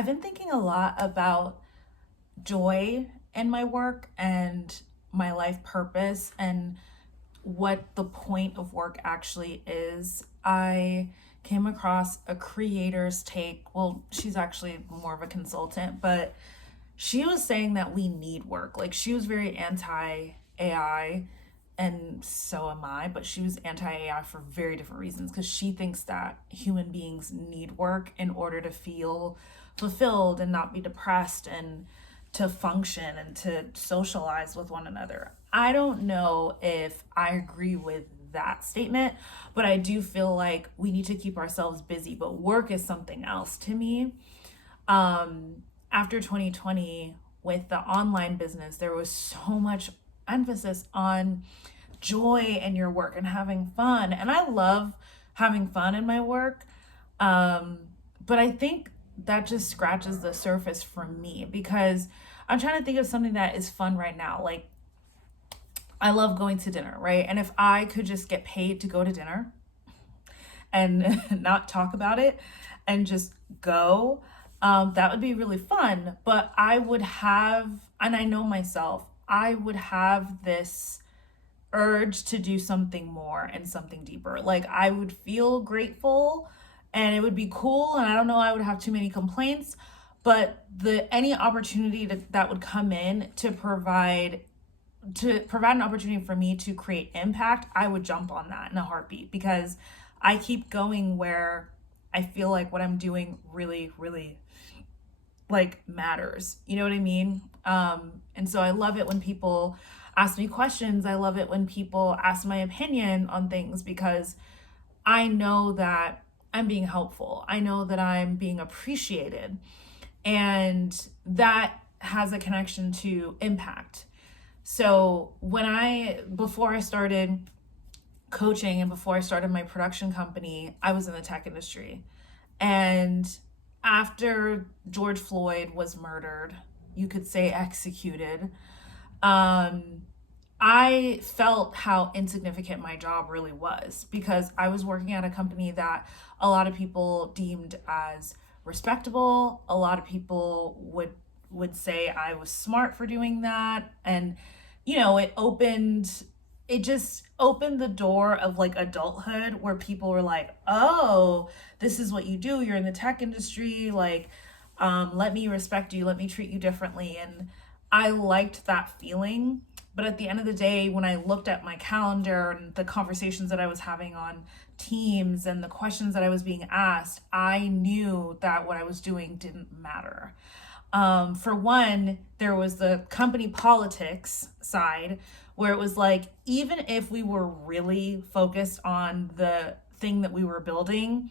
I've been thinking a lot about joy in my work and my life purpose and what the point of work actually is. I came across a creator's take. Well, she's actually more of a consultant, but she was saying that we need work. Like, she was very anti AI, and so am I, but she was anti AI for very different reasons because she thinks that human beings need work in order to feel fulfilled and not be depressed and to function and to socialize with one another. I don't know if I agree with that statement, but I do feel like we need to keep ourselves busy, but work is something else to me. After 2020, with the online business, there was so much emphasis on joy in your work and having fun. And I love having fun in my work. But I think that just scratches the surface for me because I'm trying to think of something that is fun right now. Like, I love going to dinner, right? And if I could just get paid to go to dinner and not talk about it and just go, that would be really fun. But I would have, and I know myself, I would have this urge to do something more and something deeper. Like, I would feel grateful and it would be cool. And I don't know, I would have too many complaints, but any opportunity that would come in to provide an opportunity for me to create impact, I would jump on that in a heartbeat because I keep going where I feel like what I'm doing really, really like matters. You know what I mean? And so I love it when people ask me questions. I love it when people ask my opinion on things because I know that I'm being helpful. I know that I'm being appreciated. And that has a connection to impact. So before I started coaching and before I started my production company, I was in the tech industry. And after George Floyd was murdered, you could say executed, I felt how insignificant my job really was because I was working at a company that a lot of people deemed as respectable. A lot of people would say I was smart for doing that. And, it just opened the door of like adulthood where people were like, oh, this is what you do. You're in the tech industry. Like, let me respect you. Let me treat you differently. And I liked that feeling. But at the end of the day, when I looked at my calendar and the conversations that I was having on Teams and the questions that I was being asked, I knew that what I was doing didn't matter. For one, there was the company politics side where it was like, even if we were really focused on the thing that we were building,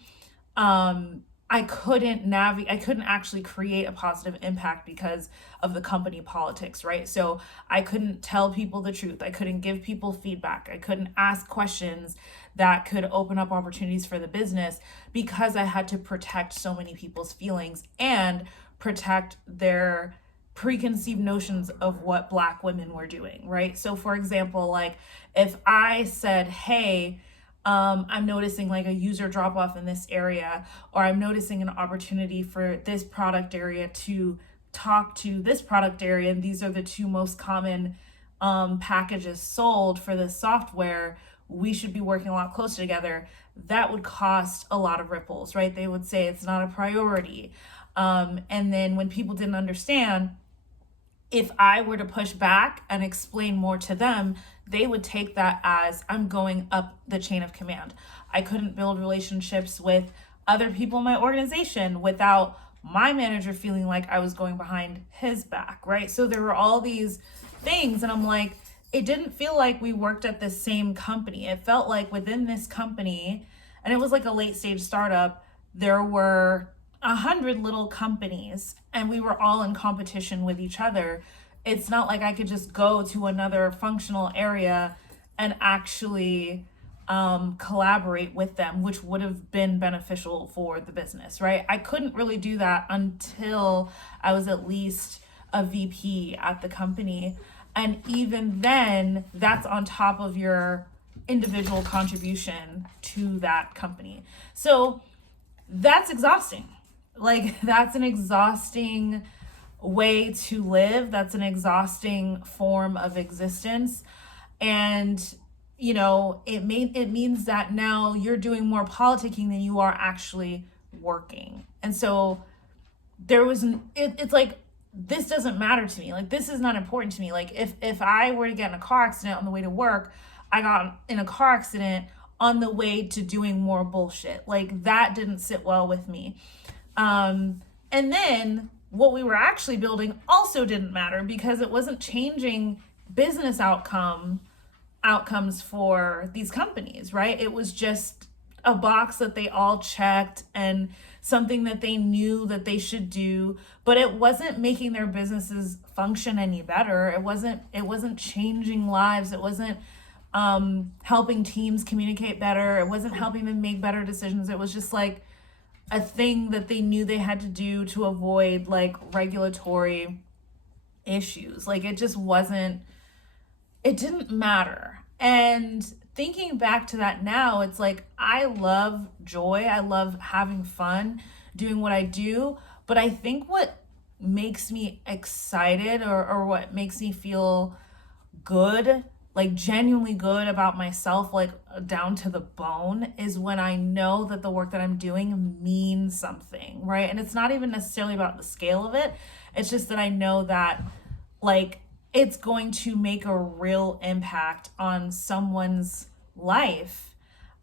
I couldn't actually create a positive impact because of the company politics, right? So I couldn't tell people the truth. I couldn't give people feedback. I couldn't ask questions that could open up opportunities for the business because I had to protect so many people's feelings and protect their preconceived notions of what Black women were doing, right? So for example, like if I said, hey, I'm noticing like a user drop off in this area, or I'm noticing an opportunity for this product area to talk to this product area, and these are the two most common packages sold for this software, we should be working a lot closer together. That would cost a lot of ripples, right? They would say it's not a priority. And then when people didn't understand, if I were to push back and explain more to them, they would take that as I'm going up the chain of command. I couldn't build relationships with other people in my organization without my manager feeling like I was going behind his back, right? So there were all these things, and I'm like, it didn't feel like we worked at the same company. It felt like within this company, and it was like a late stage startup, there were 100 little companies and we were all in competition with each other. It's not like I could just go to another functional area and actually collaborate with them, which would have been beneficial for the business, right? I couldn't really do that until I was at least a VP at the company. And even then, that's on top of your individual contribution to that company. So that's exhausting. Like, that's an exhausting way to live. That's an exhausting form of existence. And, it means that now you're doing more politicking than you are actually working. And so it's like, this doesn't matter to me. Like, this is not important to me. Like, if I were to get in a car accident on the way to work, I got in a car accident on the way to doing more bullshit. Like, that didn't sit well with me. And then what we were actually building also didn't matter because it wasn't changing business outcomes for these companies, right? It was just a box that they all checked and something that they knew that they should do, but it wasn't making their businesses function any better. It wasn't changing lives. It wasn't helping teams communicate better. It wasn't helping them make better decisions. It was just like a thing that they knew they had to do to avoid like regulatory issues. Like, it didn't matter. And thinking back to that now, it's like, I love joy. I love having fun doing what I do. But I think what makes me excited or what makes me feel good, like genuinely good about myself, like down to the bone, is when I know that the work that I'm doing means something, right? And it's not even necessarily about the scale of it. It's just that I know that, like, it's going to make a real impact on someone's life.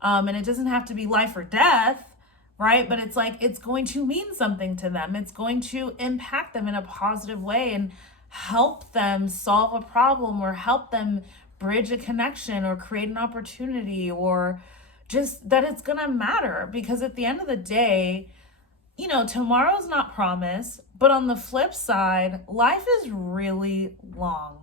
And it doesn't have to be life or death, right? But it's like, it's going to mean something to them. It's going to impact them in a positive way and help them solve a problem or help them bridge a connection or create an opportunity, or just that it's going to matter. Because at the end of the day, tomorrow's not promised, but on the flip side, life is really long.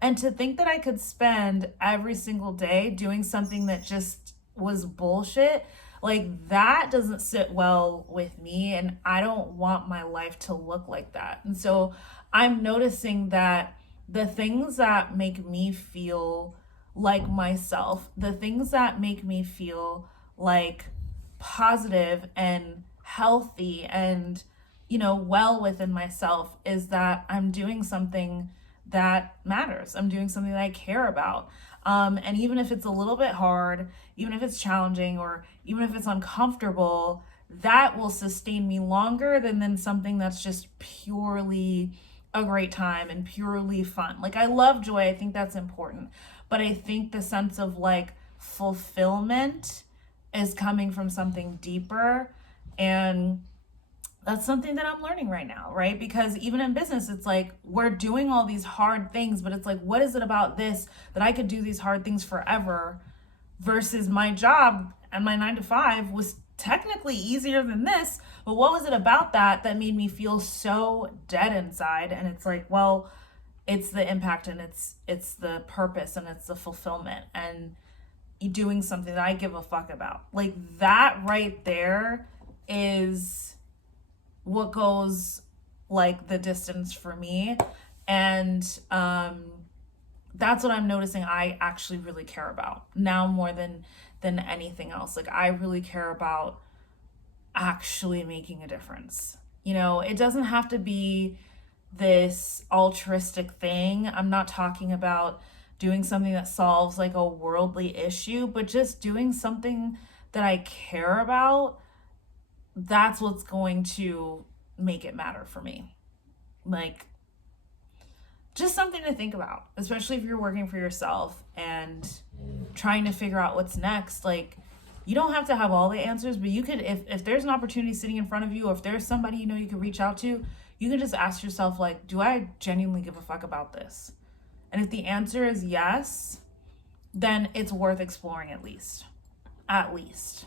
And to think that I could spend every single day doing something that just was bullshit, like, that doesn't sit well with me. And I don't want my life to look like that. And so I'm noticing that the things that make me feel like myself, the things that make me feel like positive and healthy and well within myself, is that I'm doing something that matters. I'm doing something that I care about. And even if it's a little bit hard, even if it's challenging, or even if it's uncomfortable, that will sustain me longer than something that's just purely a great time and purely fun. Like, I love joy. I think that's important. But I think the sense of like fulfillment is coming from something deeper. And that's something that I'm learning right now, right? Because even in business, it's like, we're doing all these hard things, but it's like, what is it about this that I could do these hard things forever, versus my job and my 9 to 5 was technically easier than this, but what was it about that made me feel so dead inside? And it's like, well, it's the impact, and it's the purpose, and it's the fulfillment, and doing something that I give a fuck about. Like, that right there is what goes like the distance for me. And that's what I'm noticing I actually really care about now, more than anything else. Like, I really care about actually making a difference. It doesn't have to be this altruistic thing. I'm not talking about doing something that solves like a worldly issue, but just doing something that I care about. That's what's going to make it matter for me. Like, just something to think about, especially if you're working for yourself and trying to figure out what's next. Like, you don't have to have all the answers, but you could, if there's an opportunity sitting in front of you, or if there's somebody you could reach out to, you can just ask yourself, like, do I genuinely give a fuck about this? And if the answer is yes, then it's worth exploring at least. At least.